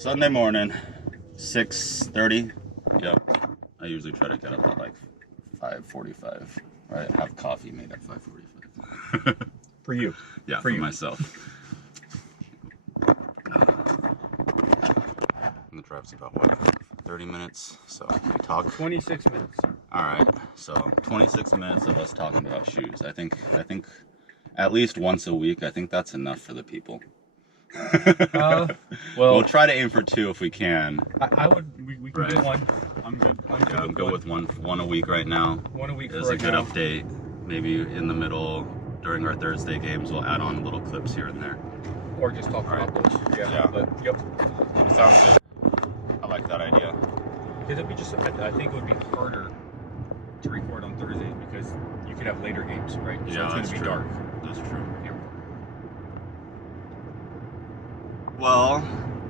Sunday morning, 6:30. Yep. I usually try to get up at like 5:45. Right? Have coffee made at 5:45. For you. Yeah, for myself. And the drive's about what? 30 minutes. So we talk 26 minutes. All right. So 26 minutes of us talking about shoes. I think at least once a week, I think that's enough for the people. Well, we'll try to aim for 2 if we can. I would. We can do 1. I'm good. I'm good with one a week right now. 1 a week. It's a good update. Maybe in the middle during our Thursday games, we'll add on little clips here and there. Or just talk about those. Yeah. But yep. Sounds good. I like that idea. Because it'd be just. I think it would be harder to record on Thursdays because you could have later games, right? So Yeah, it's going to be dark. That's true. Yeah. Well,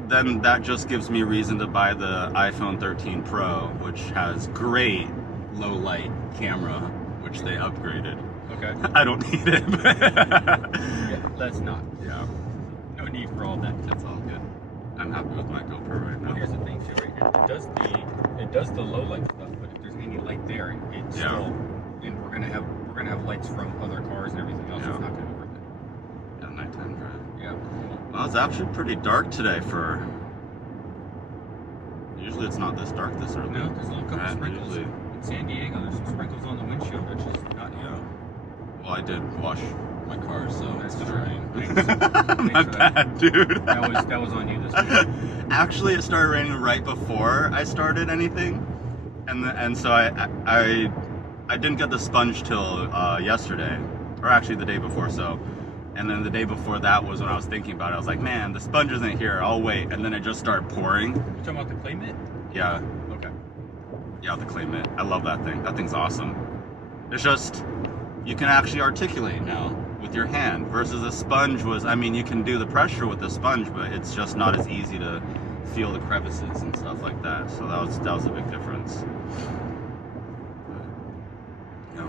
then that just gives me reason to buy the iPhone 13 Pro, which has great low light camera, which they upgraded. Okay. I don't need it. Yeah, that's not. Yeah, No need for all that. that's all good. I'm happy with my GoPro right now. Well, here's the thing too, right here. It does the low light stuff, but if there's any light there, it's still. And we're gonna have lights from other cars and everything else. Yeah. It's not gonna be worth it. Yeah, nighttime drive. Yeah. Well, it's actually pretty dark today for. Usually it's not this dark this early. No, there's a little couple Right, sprinkles usually. in San Diego. There's some sprinkles on the windshield, which is not Yeah. Well, I did wash my car, so That's it's true. rain. Thanks My for that. bad, dude. That was on you this week. Actually, it started raining right before I started anything, and so I didn't get the sponge till yesterday, or actually the day before. So, and then the day before that was when I was thinking about it. I was like, man, the sponge isn't here. I'll wait, and then it just started pouring. You talking about the clay mitt? Yeah, Okay. yeah, the clay mitt. I love that thing. That thing's awesome. It's just you can actually articulate now with your hand versus a sponge was. I mean, you can do the pressure with the sponge, but it's just not as easy to feel the crevices and stuff like that. So that was a big difference. Yeah.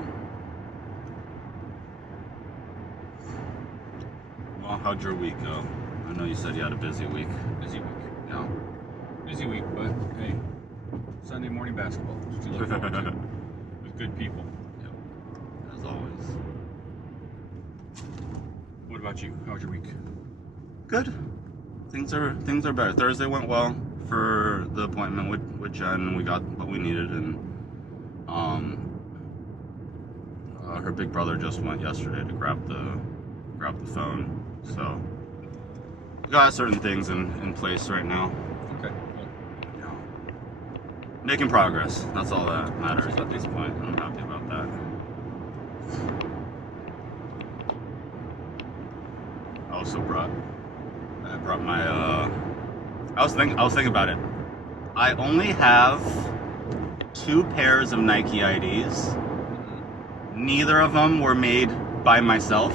Well, how'd your week go? I know you said you had a busy week. Busy week. Yeah. Busy week, but hey, Sunday morning basketball. What you look forward to with good people. Yep. As always. What about you? How was your week? Good. Things are better. Thursday went well for the appointment with Jen. We got what we needed, and her big brother just went yesterday to grab the phone. So we got certain things in place right now. Okay. Cool. Yeah. Making progress. That's all that matters at this point. I'm happy about that. I also brought my I was thinking about it. I only have 2 pairs of Nike IDs. Neither of them were made by myself.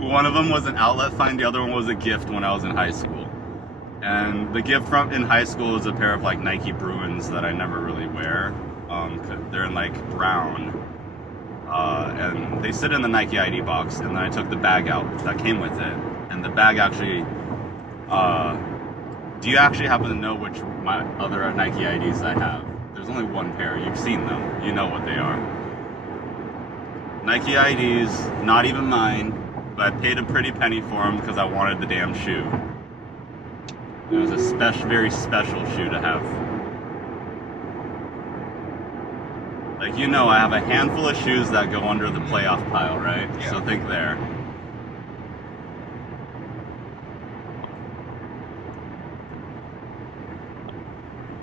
One of them was an outlet find, the other one was a gift when I was in high school. And the gift from in high school is a pair of like Nike Bruins that I never really wear. They're in like brown. And they sit in the Nike ID box, and then I took the bag out that came with it. And the bag actually, do you actually happen to know which my other Nike IDs I have? There's only 1 pair. You've seen them. You know what they are. Nike IDs, not even mine, but I paid a pretty penny for them because I wanted the damn shoe. It was a very special shoe to have. Like, you know, I have a handful of shoes that go under the playoff pile, right? Yeah. So think there.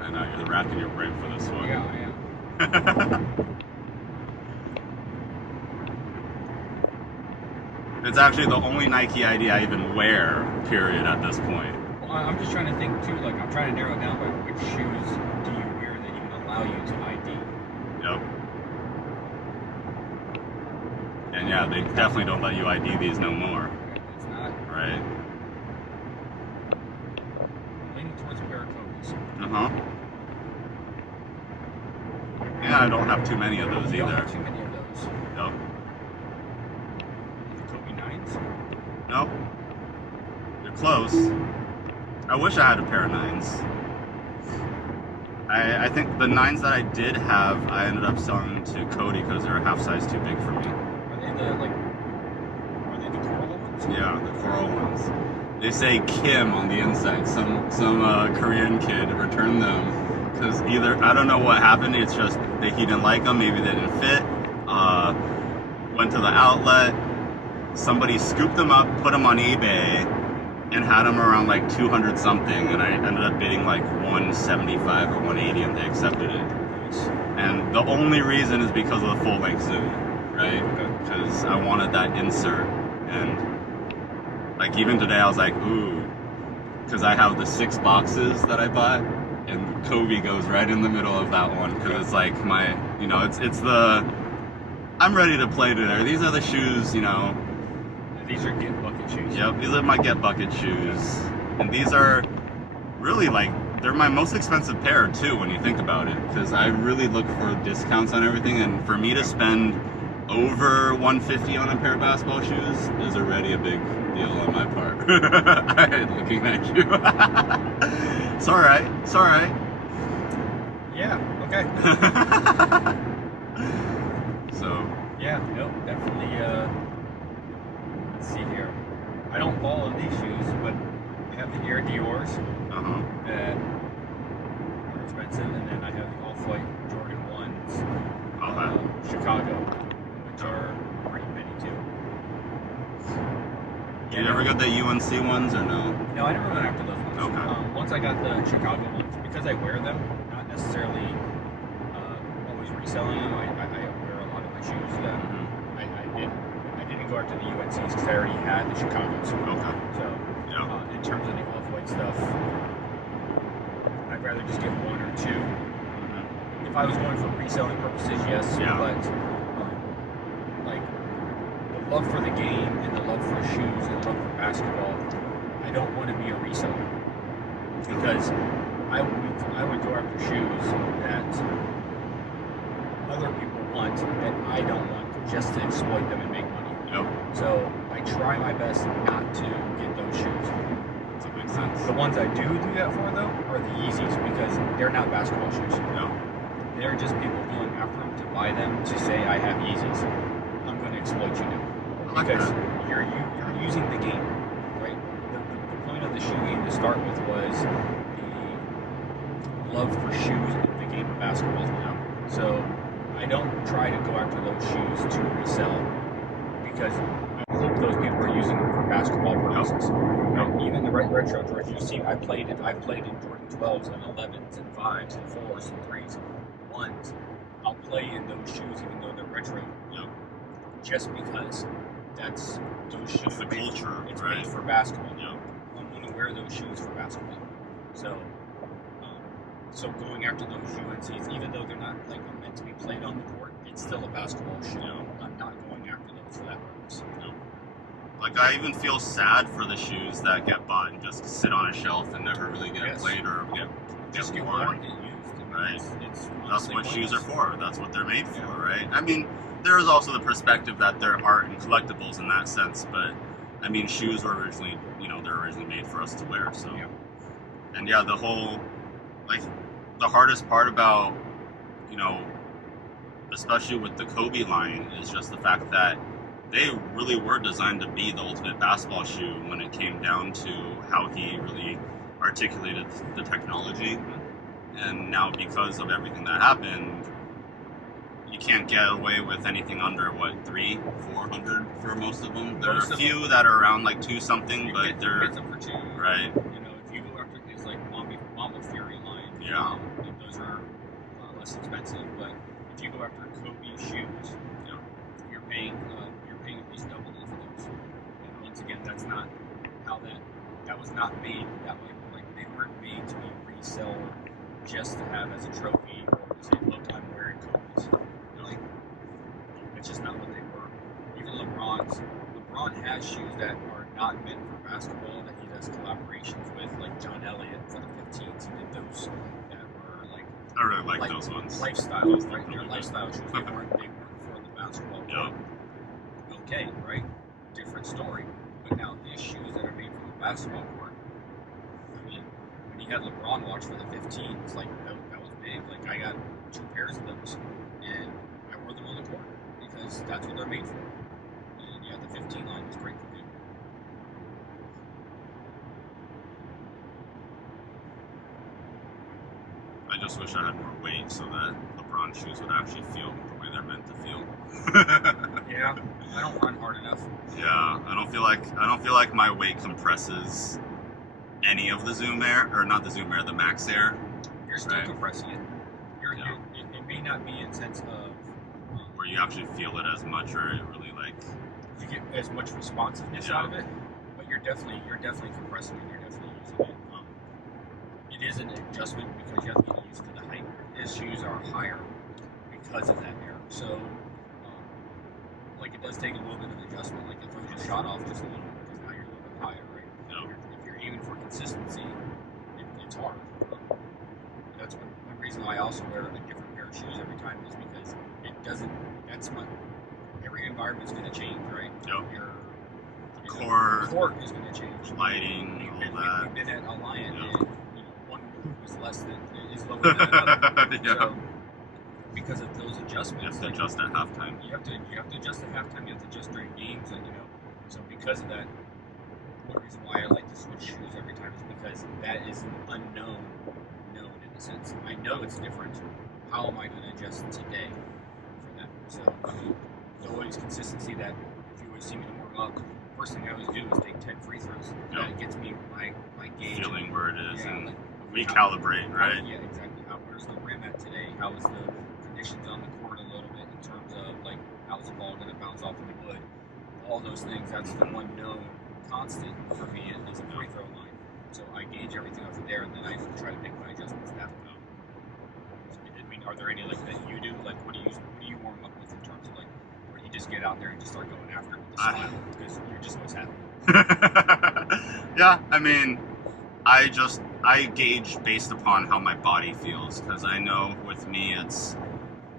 I know, you're racking your brain for this one. Yeah, I am. It's actually the only Nike ID I even wear, period, at this point. Well, I'm just trying to think too. Like, I'm trying to narrow it down by which shoes do you wear that even allow you to ID? Yep. And yeah, they definitely don't let you ID these no more, It's not right? leaning towards a pair of Kobe's. Uh-huh. And I don't have too many of those You don't either. have too many of those. Yep. The Kobe 9s? Nope. You're close. I wish I had a pair of 9s. I think the 9s that I did have, I ended up selling to Cody because they were a half size too big for me. Are they the like? Are they the coral ones? Yeah, the coral ones. They say Kim on the inside. Some Korean kid returned them because either I don't know what happened. It's just that he didn't like them. Maybe they didn't fit. Went to the outlet. Somebody scooped them up, put them on eBay, and had them around like 200 something. And I ended up bidding like 175 or 180, and they accepted it. And the only reason is because of the full length zoom, right? Because I wanted that insert. And like even today, I was like, ooh, because I have the 6 boxes that I bought, and Kobe goes right in the middle of that one because it's like my, you know, it's the, I'm ready to play today. These are the shoes, you know. These are Get Bucket shoes. Yep, these are my Get Bucket shoes, and these are really like, they're my most expensive pair too when you think about it, because I really look for discounts on everything, and for me to spend over 150 on a pair of basketball shoes is already a big deal on my part. Looking at you. It's all right. It's all right. Yeah. Okay. So. Yeah. Nope. Definitely. Let's see here. I don't follow these shoes, but I have the Air Dior's that are expensive, and then I have the Off-White Jordan 1s, Chicago, which are pretty penny too. Did you ever get the UNC ones or no? No, I never went after those ones. Okay. Once I got the Chicago ones, because I wear them, not necessarily always reselling them. I wear a lot of my shoes that I didn't go after the UNCs because I already had the Chicago's. Okay. So Yeah. in terms of the Off-White stuff, I'd rather just get 1 or 2. If I was going for reselling purposes, yes. Yeah. But like the love for the game and the love for shoes and love for basketball, I don't want to be a reseller because I would go after shoes that other people want that I don't want, just to exploit them and make money. Yep. So I try my best not to get those shoes. That makes sense. The ones I do that for though are the Yeezys because they're not basketball shoes. No. They're just people going after them to buy them to say I have Yeezys. I'm going to exploit you now because you're using the game, right? The point of the shoe game to start with was the love for shoes in the game of basketball now. So I don't try to go after those shoes to resell because I hope those people are using them for basketball purposes. Even the retro Jordans you see, I've played in Jordan 12s and 11s and 5s and 4s and 3s and 1s. I'll play in those shoes even though they're retro. Just because that's those shoes. It's the culture, It's right? made for basketball. Yeah. I'm going to wear those shoes for basketball. So going after those UNCs, even though they're not like meant to be played on the court, it's still a basketball shoe. I'm not going after those for that purpose. Like I even feel sad for the shoes that get bought and just sit on a shelf and never really get played or Just get worn. worn, get used. Right. It's That's what shoes are for. That's what they're made for, Yeah. right? I mean, there is also the perspective that they're art and collectibles in that sense, but I mean, shoes were originally, they're originally made for us to wear. So, and yeah, the whole, like, the hardest part about, especially with the Kobe line, is just the fact that they really were designed to be the ultimate basketball shoe when it came down to how he really articulated the technology. And now, because of everything that happened, you can't get away with anything under $300-400 for most of them. There are a few that are around like 2 something, but they're them for 2. right. If you go after these like Mamba Fury line, those are a lot less expensive. But if you go after Kobe shoes, you're paying at least double for those. And once again, that's not how that was not made that way. Like they weren't made to be resell just to have as a trophy or to say, look, I'm wearing Kobe's. It's just not what they were. Even LeBron has shoes that are not meant for basketball that he does collaborations with, like John Elliott for the 15s. He did those that were like I really like those ones. Lifestyle, right? They're lifestyle shoes. They weren't for the basketball. Yep. Okay, right? Different story. But now these shoes that are made for the basketball court, I mean, had LeBron watch for the 15s, like that was big. Like I got 2 pairs of those, and I wore them on the court because that's what they're made for. And yeah, the 15 line was great for me. I just wish I had more weight so that LeBron shoes would actually feel the way they're meant to feel. Yeah, I don't run hard enough. Yeah, I don't feel like my weight compresses any of the Zoom Air, or not the Zoom Air, the Max Air. You're still Right. compressing it. Yeah. It may not be in sense of Where you actually feel it as much, or it really like. you get as much responsiveness Yeah. out of it, but you're definitely compressing it. You're definitely using it. It is an adjustment because you have to get used to the height. His shoes are higher because of that air. So, like it does take a little bit of adjustment. Like it throws your shot off just a little bit because now you're a little bit higher, right? No. If you're aiming for consistency, it's hard. That's one reason why I also wear a different pair of shoes every time is because it doesn't. That's my every environment's going to change, right? Yep. Your Court is going to change. lighting, all that. We've been at Alliant, Yeah. and one move is lower than another. Yeah. So, because of those adjustments, You have to adjust at halftime. you have to adjust at halftime. You have to adjust during games, and so because of that, one reason why I like to switch shoes every time is because that is an unknown known in a sense. I know it's different. How am I going to adjust today for that? So there's always consistency that if you always see me to warm up, first thing I always do is take 10 free throws. Yeah. That gets me my gauge. Feeling where it is Yeah, and like, recalibrate, right? Yeah, exactly. Where's the rim at today? How is the conditions on the court a little bit in terms of like how's the ball going to bounce off of the wood? All those things. That's the one known constant for me is a free throw line. So I gauge everything off of there, and then I try to make my adjustments that way. I mean, are there any like that you do? Like, what do you warm up with in terms of like where you just get out there and just start going after it with the smile because you're just always happy? Yeah, I mean, I gauge based upon how my body feels because I know with me it's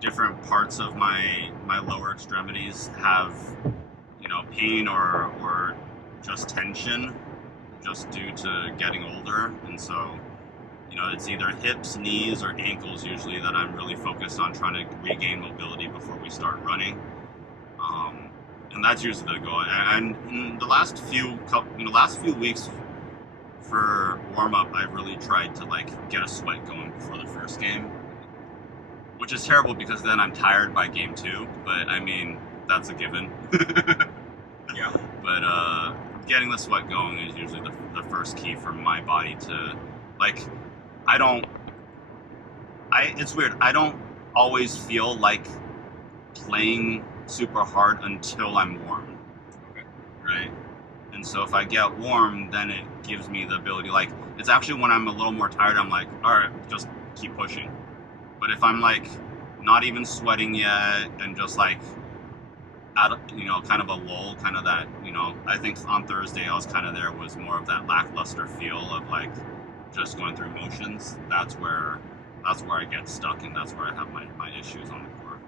different parts of my lower extremities have pain or just tension just due to getting older, and so it's either hips, knees, or ankles usually that I'm really focused on trying to regain mobility before we start running. And that's usually the goal. And in the last few weeks for warm up, I've really tried to get a sweat going before the first game, which is terrible because then I'm tired by game 2. But I mean, that's a given. Yeah. But getting the sweat going is usually the first key for my body to it's weird. I don't always feel like playing super hard until I'm warm. Okay. Right? And so if I get warm, then it gives me the ability, it's actually when I'm a little more tired, I'm like, all right, just keep pushing. But if I'm not even sweating yet and just out of, kind of a lull, kind of that, I think on Thursday I was kind of there was more of that lackluster feel of just going through motions. That's where I get stuck, and that's where I have my issues on the court.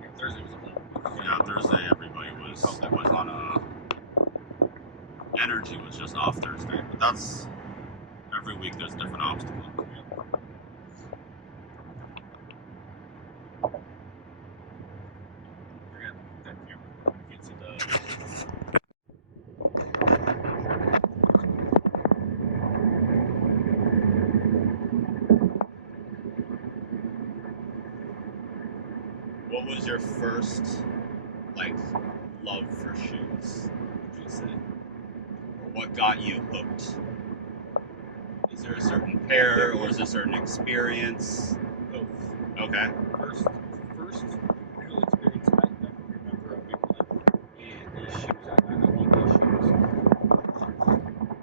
Yeah, Thursday was a whole. Yeah, Thursday everybody was on energy was just off Thursday, but that's every week there's different obstacles. What was your first love for shoes, would you say? Or what got you hooked? Is there a certain pair or is there a certain experience? Both. Okay. First real experience I can remember of and these shoes, I want these shoes.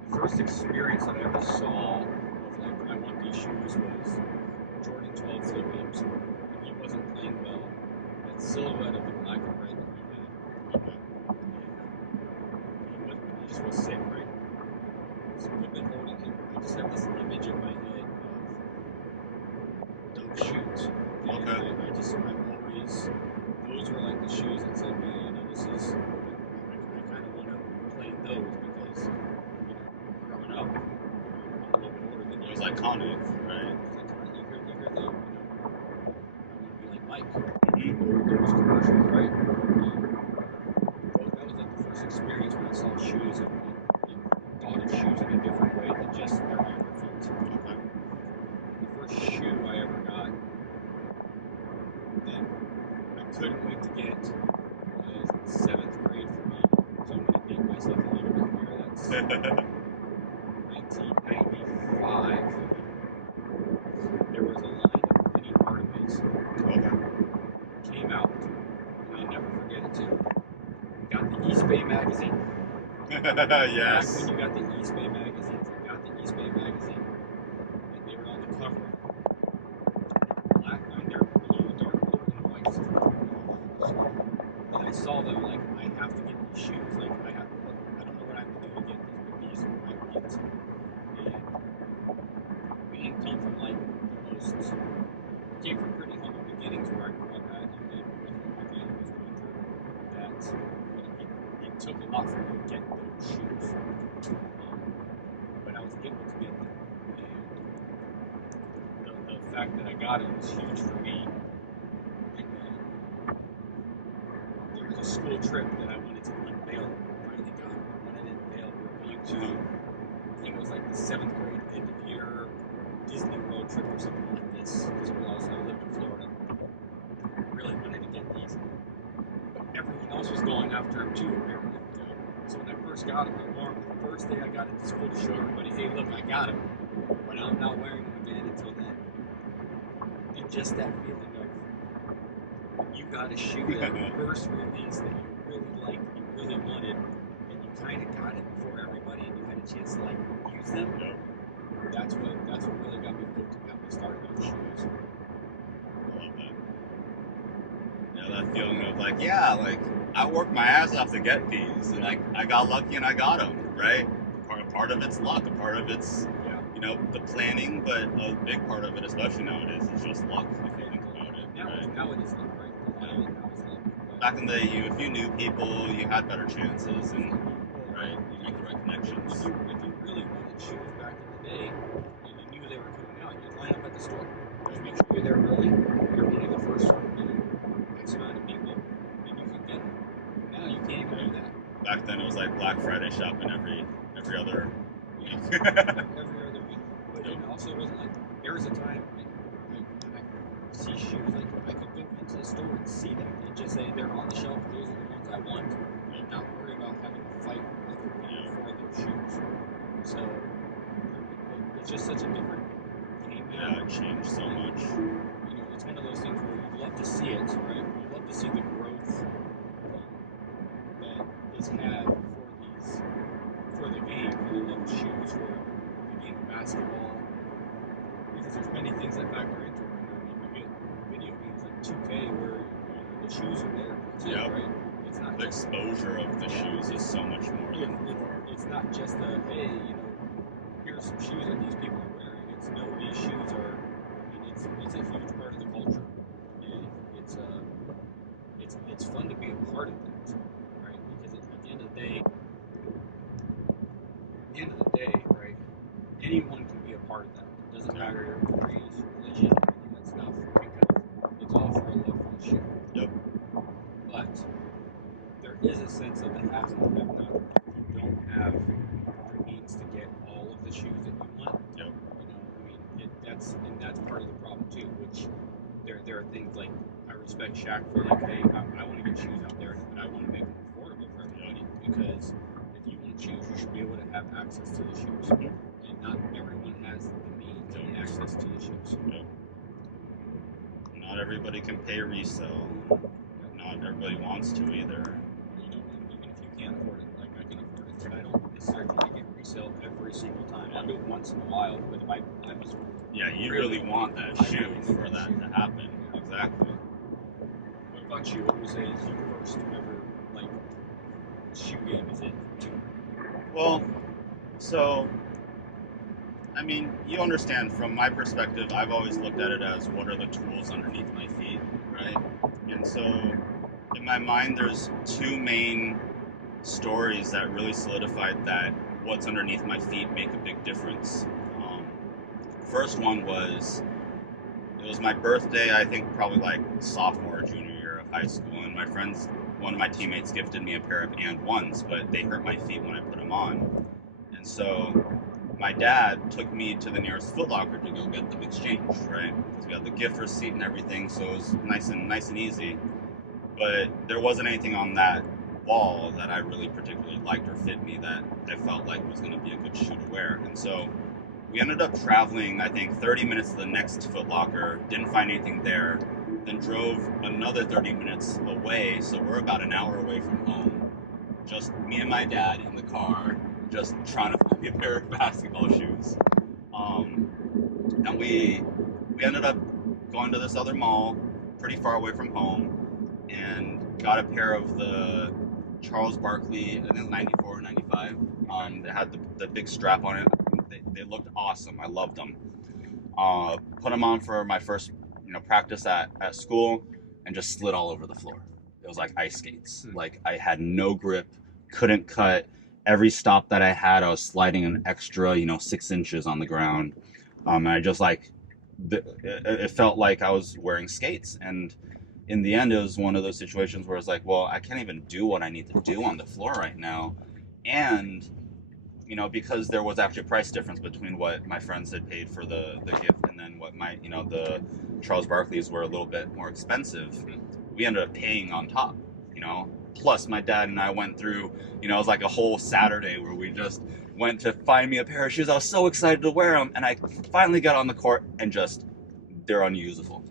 The first experience that I ever saw of I want these shoes was Jordan 12 Phil Williams. He wasn't playing well. That silhouette of the black and red that he had. He just was sick, right? So we've been holding him. I just have this image in my head of those shoes. And those were the shoes that said, man, this is, I kind of want to play those because iconic, right? You hear the, I want to be like Mike. Mm-hmm. Those commercials, right? That was like the first experience when I saw shoes and thought of shoes in a different way than just they're on your feet. Okay. The first shoe I ever got that I couldn't wait to get was 7th grade for me. So I'm going to date myself a little bit here. That's 1995. There was a line of mini Artemis Okay. came out, and I'll never forget it too. Got the East Bay magazine. Yes. Back when you got the East Bay magazines, I got the East Bay magazine, and they were on the cover. Black, they're blue, dark blue and white. And I saw them like, I have to get these shoes. Like, I don't know what I have to do to get these, but these are my kids. And we didn't come from like the most. We came from pretty humble beginnings where I grew up at, and then with what my family was going through. That it took a lot for me to get those shoes. But I was able to get them. And the fact that I got it was huge for me. And there was a school trip that I wanted to unveil. Finally got it. When I didn't unveil, we were going to, I think it was like the 7th grade end of year Disney World trip or something like this. Because I lived in Florida. Really wanted to get these. But everyone else was going after them too, apparently. So when I first got them, I wore them the first day I got into school to show everybody, hey, look, I got them. But I'm not wearing them again until then. And just that feeling of you got a shoe that first release that you really liked, you really wanted, and you kind of got it before everybody, and you had a chance to like use them. That's what really got me hooked and got me started on shoes. I love that. Yeah, that feeling of like, yeah, like I worked my ass off to get these, and like I got lucky and I got them, right? Part of it's luck, a part of it's the planning, but a big part of it, especially nowadays, is just luck. If you think about it, right? Now it is luck, right? A lot of it now is luck. Back in the day, if you knew people, you had better chances, and right, you make the right connections. If you really wanted shoes back in the day, and you knew they were coming out, you'd line up at the store. Just make sure you're there early. You're one of the first, X amount of people, and you can get them. Now you can't even do that. Back then, it was like Black Friday shopping every other week. Every other week. But it also wasn't like, there was a time when I see shoes, like I could go into the store and see them and just say they're on the shelf, those are the ones I want, and not worry about having to fight with for those shoes. So it's just such a different game. Yeah, it changed so much. It's one of those things where you'd love to see it, right? You'd love to see the growth that is had for the game, for the love of shoes, for the game of basketball. Because there's many things that factor into it. You get video games like 2K where the shoes are there too, right? It's not the exposure of the shoes is so much more than before. It's not just a, hey, here's some shoes that these people are wearing. It's no, these shoes are, it's a huge part of the culture, and it's fun to be a part of that, right? Because at the end of the day, right? Anyone can be a part of that. It doesn't matter your race, religion, any of that stuff. Because it's all for a love for the shoe. Yep. But there is a sense of the have and have not. If you don't have the means to get all of the shoes that you want, that's part of the problem too. Which there are things like, I respect Shaq for like, hey, I want to get shoes out there, but I want to make them affordable for everybody. Because if you want shoes, you should be able to have access to the shoes, and not everyone has the means and access to the shoes. Yep. Not everybody can pay resale. Not everybody wants to either. Even if you can't afford it, like I can afford it, but I don't necessarily get resale every single time. I'll do it once in a while, but if I was you really want that shoe for that to happen. Exactly. What about you? What was your first ever shoe game? Is it? Well, so I mean, you understand from my perspective, I've always looked at it as what are the tools underneath my feet, right? And so in my mind, there's two main stories that really solidified that what's underneath my feet make a big difference. First one was, it was my birthday, I think probably like sophomore or junior year of high school, and one of my teammates gifted me a pair of And Ones, but they hurt my feet when I put them on. And so my dad took me to the nearest Foot Locker to go get them exchanged, right? Because we had the gift receipt and everything, so it was nice and easy. But there wasn't anything on that wall that I really particularly liked or fit me that I felt like was going to be a good shoe to wear. And so we ended up traveling, I think, 30 minutes to the next Foot Locker, didn't find anything there, then drove another 30 minutes away, so we're about an hour away from home. Just me and my dad in the car, just trying to find a pair of basketball shoes. And we ended up going to this other mall, pretty far away from home, and got a pair of the Charles Barkley, I think 94 or 95. They had the big strap on it. They looked awesome. I loved them. Put them on for my first practice at school, and just slid all over the floor. It was like ice skates. Like, I had no grip, couldn't cut. Every stop that I had, I was sliding an extra 6 inches on the ground. And I just it felt like I was wearing skates. And in the end, it was one of those situations where it's like, well, I can't even do what I need to do on the floor right now. And because there was actually a price difference between what my friends had paid for the gift and then what my the Charles Barkleys were a little bit more expensive, we ended up paying on top. Plus my dad and I went through, it was like a whole Saturday where we just went to find me a pair of shoes. I was so excited to wear them, and I finally got on the court and just, they're unusable.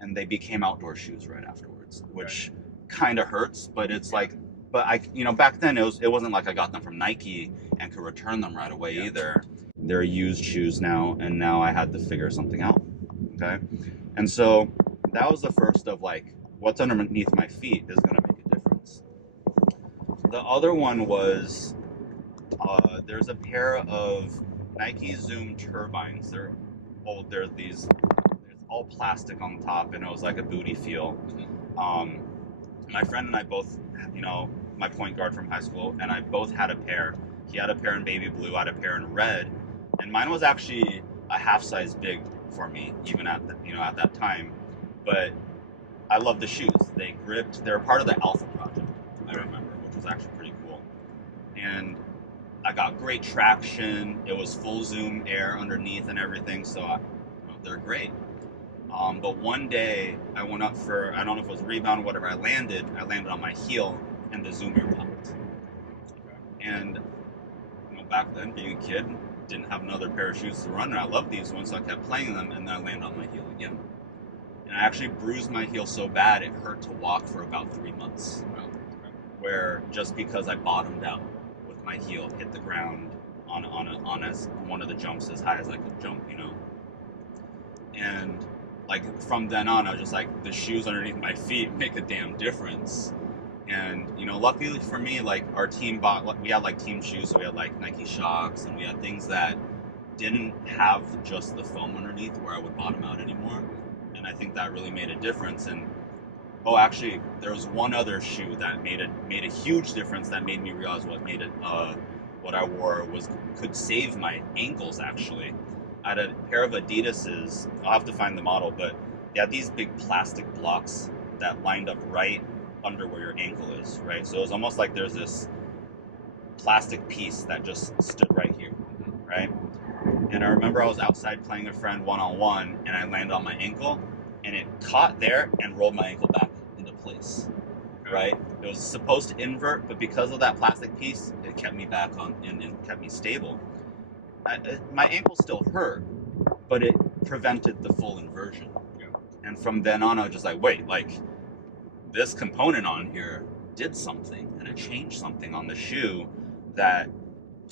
And they became outdoor shoes right afterwards, which kind of hurts, but it's like, but back then it wasn't like I got them from Nike and could return them right away either. They're used shoes now, and now I had to figure something out. Okay. And so that was the first of like, what's underneath my feet is going to make a difference. The other one was, there's a pair of Nike Zoom Turbines. They're old. There's all plastic on top, and it was like a booty feel. My friend and I both, my point guard from high school, and I both had a pair. He had a pair in baby blue, I had a pair in red, and mine was actually a half size big for me, even at that time. But I love the shoes. They gripped. They were part of the Alpha project, I remember, which was actually pretty cool. And I got great traction. It was full Zoom Air underneath and everything, so they're great. But one day I went up for, I don't know if it was a rebound or whatever, I landed on my heel, and the Zoom Air popped. And back then, being a kid, didn't have another pair of shoes to run, and I loved these ones, so I kept playing them, and then I landed on my heel again. And I actually bruised my heel so bad it hurt to walk for about 3 months. Where just because I bottomed out with my heel, hit the ground on one of the jumps as high as I could jump, And like from then on, I was just like, the shoes underneath my feet make a damn difference. And luckily for me, like our team we had like team shoes, so we had like Nike Shocks, and we had things that didn't have just the foam underneath where I would bottom out anymore. And I think that really made a difference. And actually, there was one other shoe that made a huge difference, that made me realize what I wore could save my ankles. Actually, I had a pair of Adidas's. I'll have to find the model, but they had these big plastic blocks that lined up right under where your ankle is, right? So it was almost like there's this plastic piece that just stood right here, right? And I remember I was outside playing a friend one-on-one, and I landed on my ankle, and it caught there and rolled my ankle back into place, right? It was supposed to invert, but because of that plastic piece, it kept me back on and kept me stable. My ankle still hurt, but it prevented the full inversion. And from then on, I was just like, wait, like this component on here did something, and it changed something on the shoe that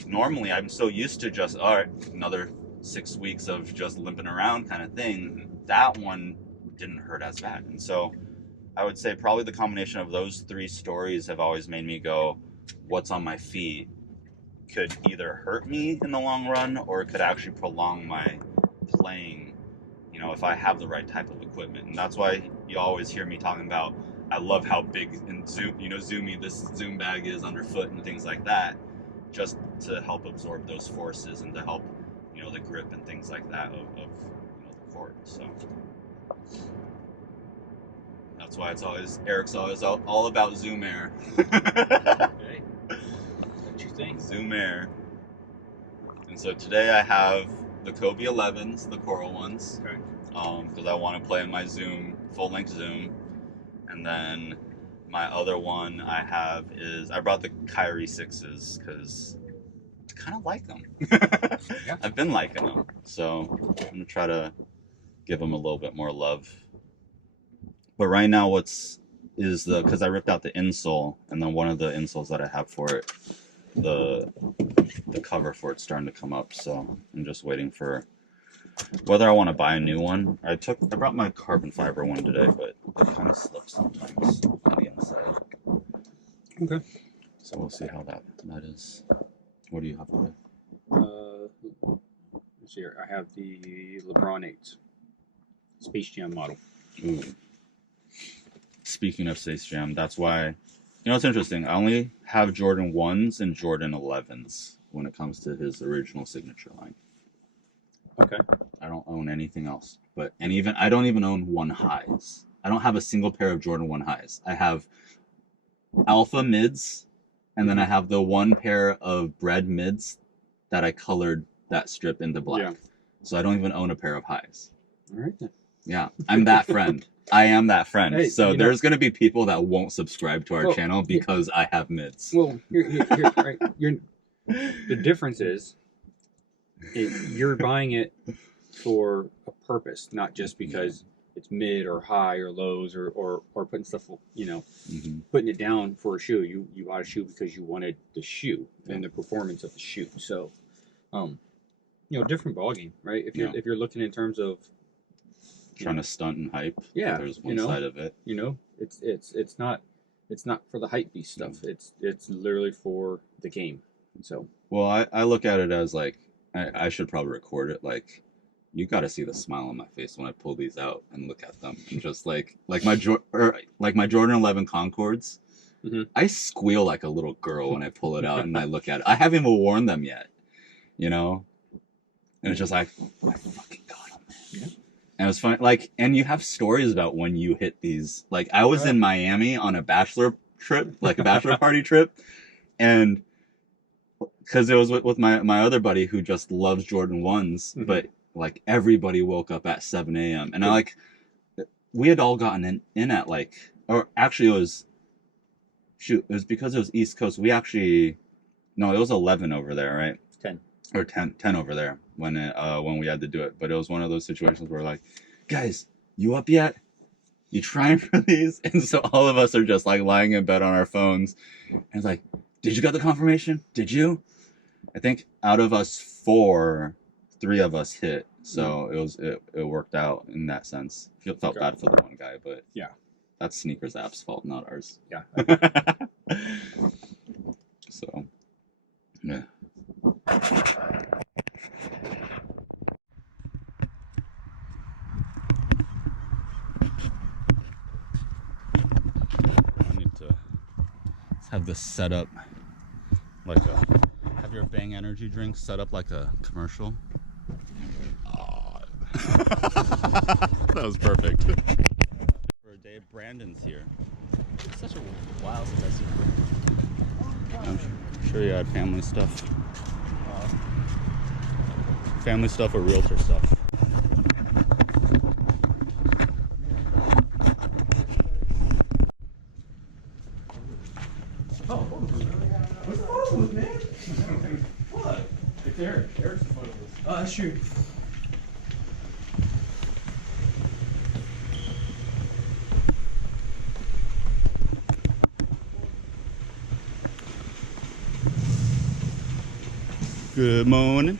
normally I'm so used to just, all right, another 6 weeks of just limping around kind of thing. That one didn't hurt as bad. And so I would say probably the combination of those 3 stories have always made me go, what's on my feet could either hurt me in the long run, or it could actually prolong my playing, if I have the right type of equipment. And that's why you always hear me talking about, I love how big and zoomy this Zoom bag is underfoot and things like that, just to help absorb those forces and to help, you know, the grip and things like that of you know, the court. So that's why Eric's always all about Zoom Air. Okay. What you think? Zoom Air. And so today I have the Kobe 11s, the Coral ones. Okay. Because I want to play in my Zoom, full-length Zoom. And then my other one I have is, I brought the Kyrie 6s because I kind of like them. Yeah. I've been liking them. So I'm going to try to give them a little bit more love. But right now because I ripped out the insole, and then one of the insoles that I have for it, the cover for it's starting to come up. So I'm just waiting for whether I want to buy a new one. I brought my carbon fiber one today, but it kind of slips sometimes on the inside. Okay. So we'll see how that is. What do you have today? Let's see here. I have the LeBron 8s, Space Jam model. Ooh. Speaking of Space Jam, that's why, you know, it's interesting. I only have Jordan 1s and Jordan 11s when it comes to his original signature line. Okay. I don't own anything else. I don't even own 1 highs. I don't have a single pair of Jordan 1 highs. I have alpha mids, and then I have the 1 pair of bread mids that I colored that strip into black. Yeah. So I don't even own a pair of highs. All right then. Yeah, I'm that friend. I am that friend. Hey, so you know, there's going to be people that won't subscribe to our Well, channel because I have mids. Well, here, right. The difference is, you're buying it for a purpose, not just because it's mid or high or lows or putting stuff, you know, putting it down for a shoe. You bought a shoe because you wanted the shoe and the performance of the shoe. So, you know, different ballgame, right? If you're looking in terms of trying to stunt and hype. Yeah, there's one side of it. You know, it's not for the hype beast stuff. It's literally for the game. So, well, I look at it as like I should probably record it. Like, you got to see the smile on my face when I pull these out and look at them, and just like my Jordan 11 Concords. I squeal like a little girl when I pull it out and I look at it. I haven't even worn them yet, you know, and it's just like, oh, I fucking got them, man. Yeah. And it was fun. Like, and you have stories about when you hit these. Like, I was in Miami on a bachelor trip, like a bachelor party trip, and because it was with my other buddy who just loves Jordan 1s, but like everybody woke up at 7 a.m. and we had all gotten in at like, or actually it was because it was East Coast. It was 11 over there, right? 10. Or 10 over there when we had to do it. But it was one of those situations where like, guys, you up yet? You trying for these? And so all of us are just like lying in bed on our phones. And it's like, did you get the confirmation? Did you? I think out of us 4, 3 of us hit. So it worked out in that sense. Felt bad for the one guy, but yeah, that's Sneakers app's fault, not ours. Yeah. So, yeah. Have this set up like have your Bang energy drink set up like a commercial. Oh. That was perfect. For a day, Brandon's here. It's such a while since I've seen her. I'm sure you had family stuff. Family stuff or realtor stuff. What's the photo booth, man? What? It's Eric. Eric's the photo booth. Oh, that's true. Good morning.